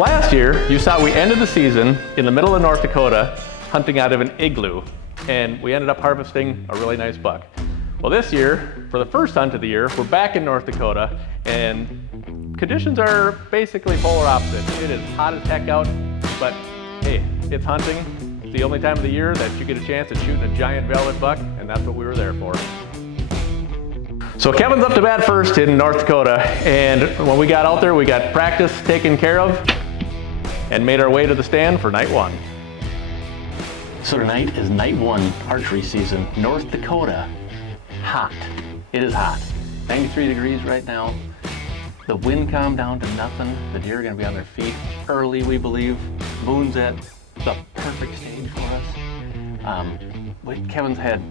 last year, you saw we ended the season in the middle of North Dakota hunting out of an igloo, and we ended up harvesting a really nice buck. Well, this year, for the first hunt of the year, we're back in North Dakota, and conditions are basically polar opposite. It is hot as heck out, but hey, it's hunting. It's the only time of the year that you get a chance at shooting a giant velvet buck, and that's what we were there for. So Kevin's up to bat first in North Dakota, and when we got out there, we got practice taken care of and made our way to the stand for night one. So tonight is night one archery season, North Dakota. Hot. It is hot. 93 degrees right now. The wind calmed down to nothing. The deer are going to be on their feet early, we believe. Moon's at the perfect stage for us.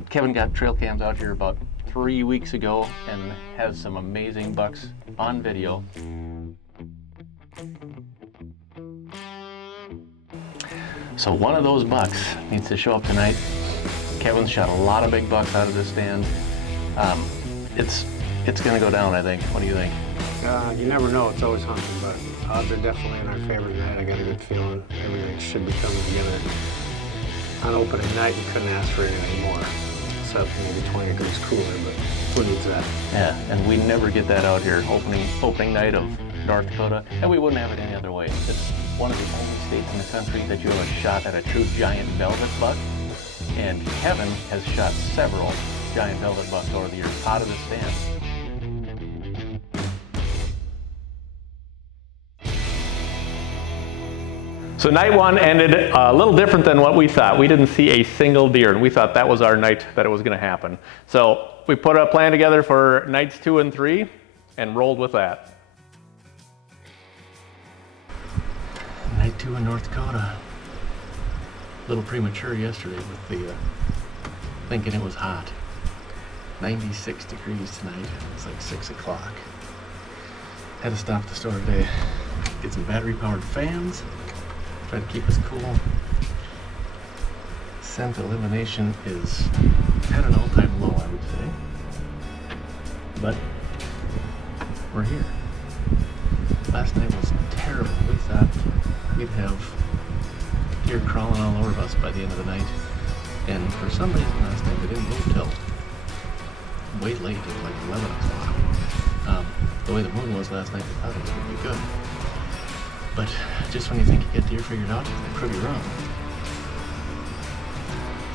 Kevin got trail cams out here about 3 weeks ago and has some amazing bucks on video. So one of those bucks needs to show up tonight. Kevin's shot a lot of big bucks out of this stand. It's gonna go down, I think. What do you think? You never know, it's always hunting, but odds are definitely in our favor tonight. I got a good feeling everything should be coming together. On opening night, you couldn't ask for anything more. Except maybe 20 degrees cooler, but who needs that? Yeah, and we never get that out here, opening night of North Dakota, and we wouldn't have it any other way. It's one of the only states in the country that you have a shot at a true giant velvet buck, and Kevin has shot several giant velvet bucks over the years out of the stand. So night one ended a little different than what we thought. We didn't see a single deer, and we thought that was our night that it was going to happen. So we put a plan together for nights 2 and 3 and rolled with that. Night 2 in North Dakota. A little premature yesterday with the thinking it was hot. 96 degrees tonight. It's like 6 o'clock. Had to stop at the store today, get some battery-powered fans. Try to keep us cool. Scent elimination is at an all-time low, I would say. But we're here. Last night was terrible. We thought we'd have deer crawling all over us by the end of the night. And for some reason last night we didn't move till way late, it was like 11 o'clock. The way the moon was last night, we thought it was going to be good. But just when you think you get deer figured out, they prove you wrong.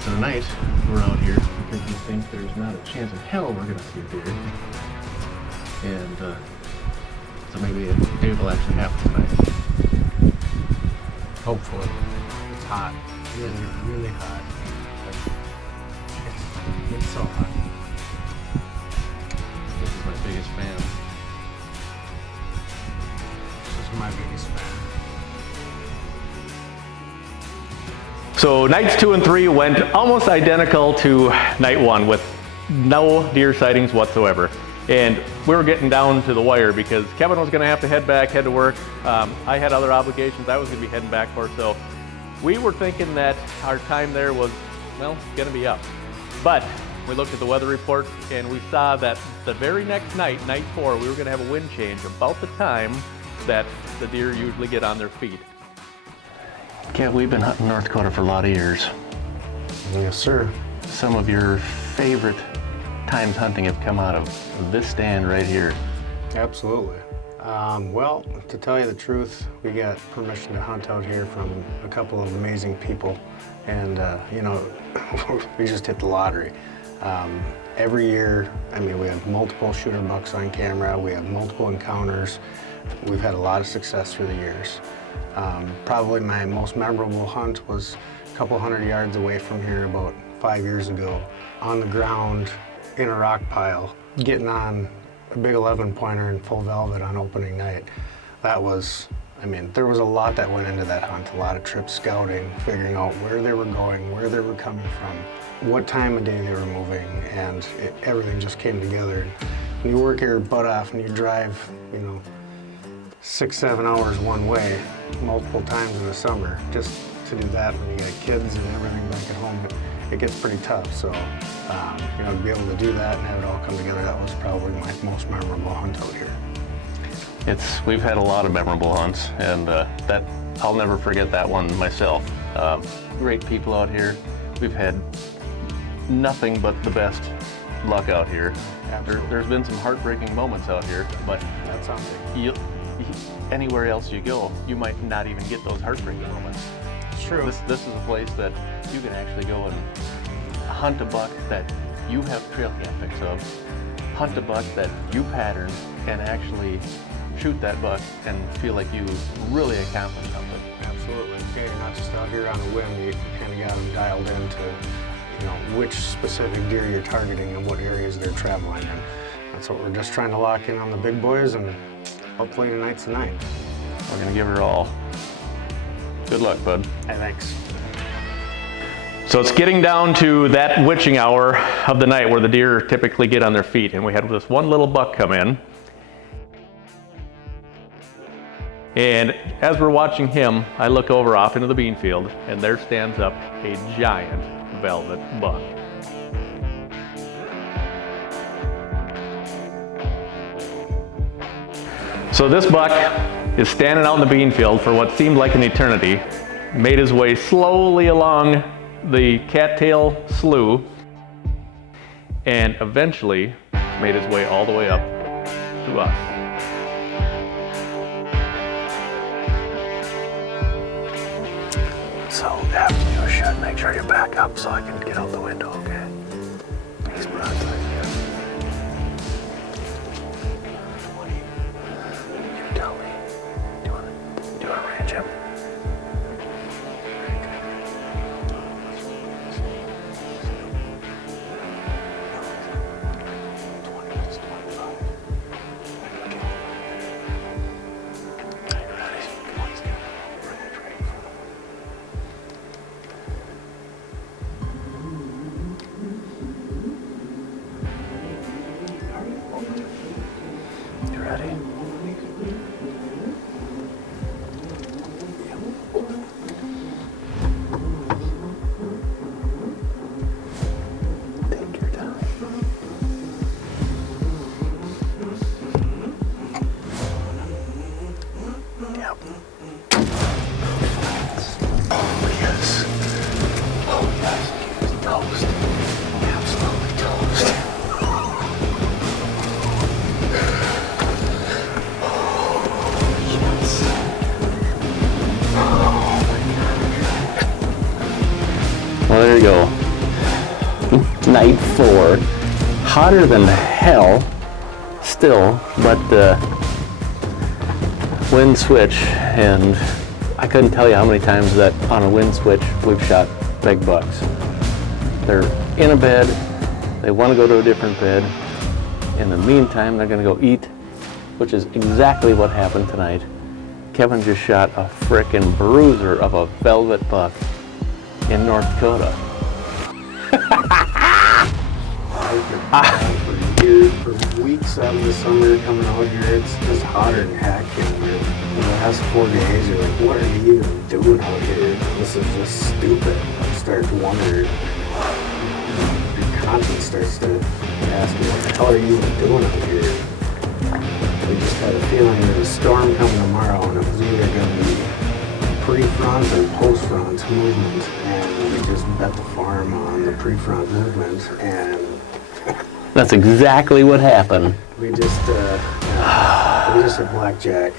So tonight, we're out here because we think there's not a chance in hell we're going to see a deer. And so maybe it will actually happen tonight. Hopefully. It's hot. Really, really hot. It's so hot. This is my biggest fan. This is my biggest fan. So nights 2 and 3 went almost identical to night 1 with no deer sightings whatsoever. And we were getting down to the wire because Kevin was going to have to head to work. I had other obligations I was going to be heading back for. So we were thinking that our time there was, well, going to be up. But we looked at the weather report and we saw that the very next night, night 4, we were going to have a wind change about the time that the deer usually get on their feet. Kev, we've been hunting North Dakota for a lot of years. Yes, sir. Some of your favorite times hunting have come out of this stand right here. Absolutely. Well, to tell you the truth, we got permission to hunt out here from a couple of amazing people, and you know, we just hit the lottery. Every year, I mean, we have multiple shooter bucks on camera, we have multiple encounters. We've had a lot of success through the years. Probably my most memorable hunt was a couple hundred yards away from here about 5 years ago, on the ground in a rock pile, getting on a big 11-pointer in full velvet on opening night. That was, I mean, there was a lot that went into that hunt, a lot of trips scouting, figuring out where they were going, where they were coming from, what time of day they were moving, and everything just came together. When you work your butt off and you drive, you know, 6-7 hours one way, multiple times in the summer, just to do that when you got kids and everything back at home, it gets pretty tough. So, you know, to be able to do that and have it all come together, that was probably my most memorable hunt out here. We've had a lot of memorable hunts, and that I'll never forget that one myself. Great people out here. We've had nothing but the best luck out here. There's been some heartbreaking moments out here, but That's something. Anywhere else you go, you might not even get those heartbreaking moments. It's true. This is a place that you can actually go and hunt a buck that you have trail cam pics of, hunt a buck that you patterned, and actually shoot that buck and feel like you really accomplished something. Absolutely. Yeah, you're not just out here on a whim. You kind of got them dialed into, you know, which specific deer you're targeting and what areas they're traveling in. That's what we're just trying to lock in on the big boys, and hopefully tonight's the night. We're gonna give her all. Good luck, bud. Hey, thanks. So it's getting down to that witching hour of the night where the deer typically get on their feet, and we had this one little buck come in. And as we're watching him, I look over off into the bean field, and there stands up a giant velvet buck. So this buck is standing out in the bean field for what seemed like an eternity, made his way slowly along the cattail slough, and eventually made his way all the way up to us. So after you should make sure you back up so I can get out the window, okay? He's broadside here. What do you tell me? Do you want to range him? Well, there you go. Night 4. Hotter than hell still, but wind switch, and I couldn't tell you how many times that on a wind switch we've shot big bucks. They're in a bed, they want to go to a different bed. In the meantime, they're going to go eat, which is exactly what happened tonight. Kevin just shot a frickin' bruiser of a velvet buck in North Dakota. For years, for weeks out of the summer coming out here, it's just hotter than heck. And the last 4 days, you're like, what are you even doing out here? This is just stupid. You start to wonder, your conscience starts to ask you, what the hell are you even doing out here? We just had a feeling there was a storm coming tomorrow, and it was either going to be pre-front or post-front movement, and we just bet the farm on the pre-front movement, and That's exactly what happened. we just hit blackjack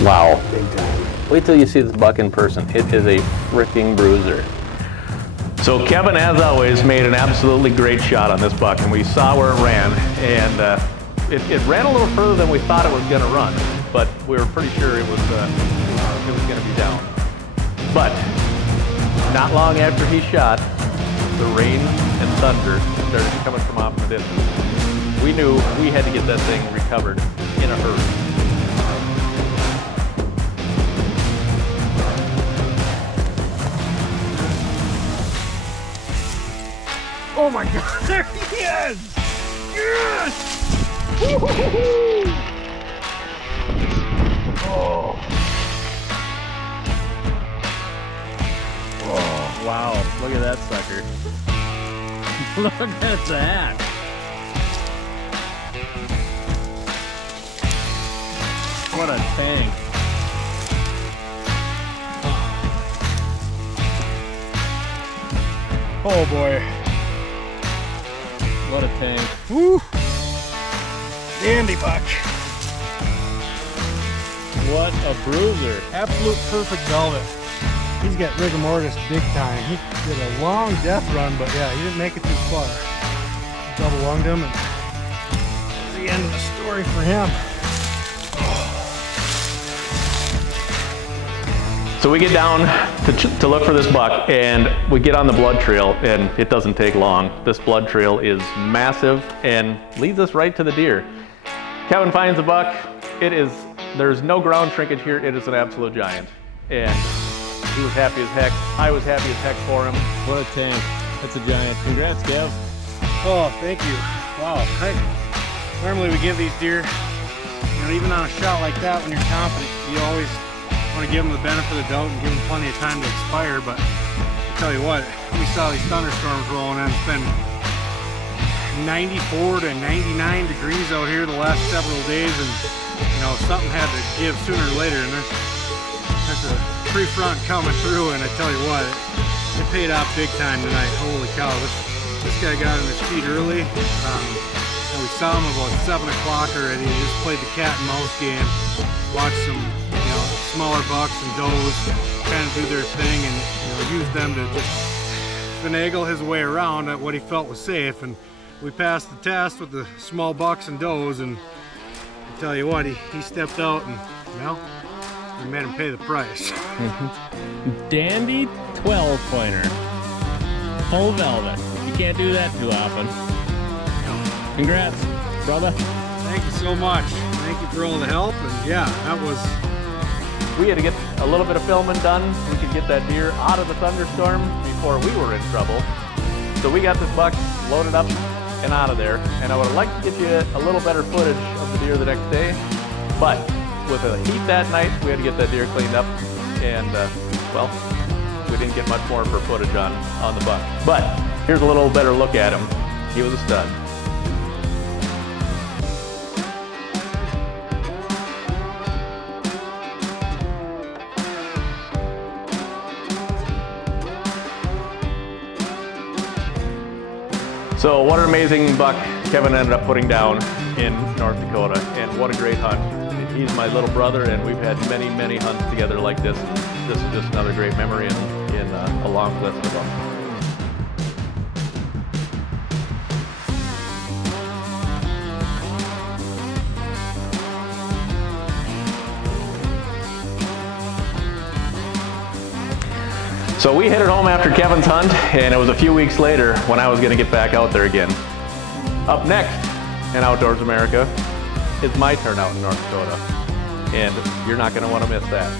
Wow. big time. Wait till you see this buck in person. It is a freaking bruiser. So Kevin, as always, made an absolutely great shot on this buck, and we saw where it ran, and it ran a little further than we thought it was going to run, but we were pretty sure it was going to be down. But not long after he shot, the rain and thunder started coming from off in the distance. We knew we had to get that thing recovered in a hurry. Oh my God, there he is! Yes! Woo-hoo-hoo-hoo! Oh. Oh, wow, look at that sucker. Look at that. What a tank. Oh boy. What a tank. Woo! Dandy buck. What a bruiser. Absolute perfect velvet. He's got rigor mortis big time. He did a long death run, but yeah, he didn't make it too far. Double lunged him, and that's the end of the story for him. So we get down to look for this buck, and we get on the blood trail, and it doesn't take long. This blood trail is massive and leads us right to the deer. Kevin finds the buck. There's no ground shrinkage here. It is an absolute giant. And he was happy as heck. I was happy as heck for him. What a tank. That's a giant. Congrats, Kev. Oh, thank you. Wow. Normally we give these deer, even on a shot like that, when you're confident, you always want to give them the benefit of the doubt and give them plenty of time to expire. But I tell you what, we saw these thunderstorms rolling in. It's been 94 to 99 degrees out here the last several days, and something had to give sooner or later, and there's a pre-front coming through, and I tell you what, it paid off big time tonight. Holy cow, this guy got on his feet early, and we saw him about 7 o'clock already. He just played the cat and mouse game, watched some smaller bucks and does kind of do their thing, and use them to just finagle his way around at what he felt was safe. And we passed the test with the small bucks and does, and I tell you what, he stepped out, and we made him pay the price. Dandy 12-pointer. Full velvet. You can't do that too often. Congrats, brother. Thank you so much. Thank you for all the help, and yeah, that was... We had to get a little bit of filming done. We could get that deer out of the thunderstorm before we were in trouble. So we got this buck loaded up and out of there, and I would have liked to get you a little better footage of the deer the next day, but with the heat that night, we had to get that deer cleaned up, and well, we didn't get much more for footage on the buck. But here's a little better look at him. He was a stud. So what an amazing buck Kevin ended up putting down in North Dakota, and what a great hunt. He's my little brother, and we've had many, many hunts together like this. This is just another great memory in a long list of them. So we headed home after Kevin's hunt, and it was a few weeks later when I was going to get back out there again. Up next in Outdoors Amehrica is my turn out in North Dakota, and you're not going to want to miss that.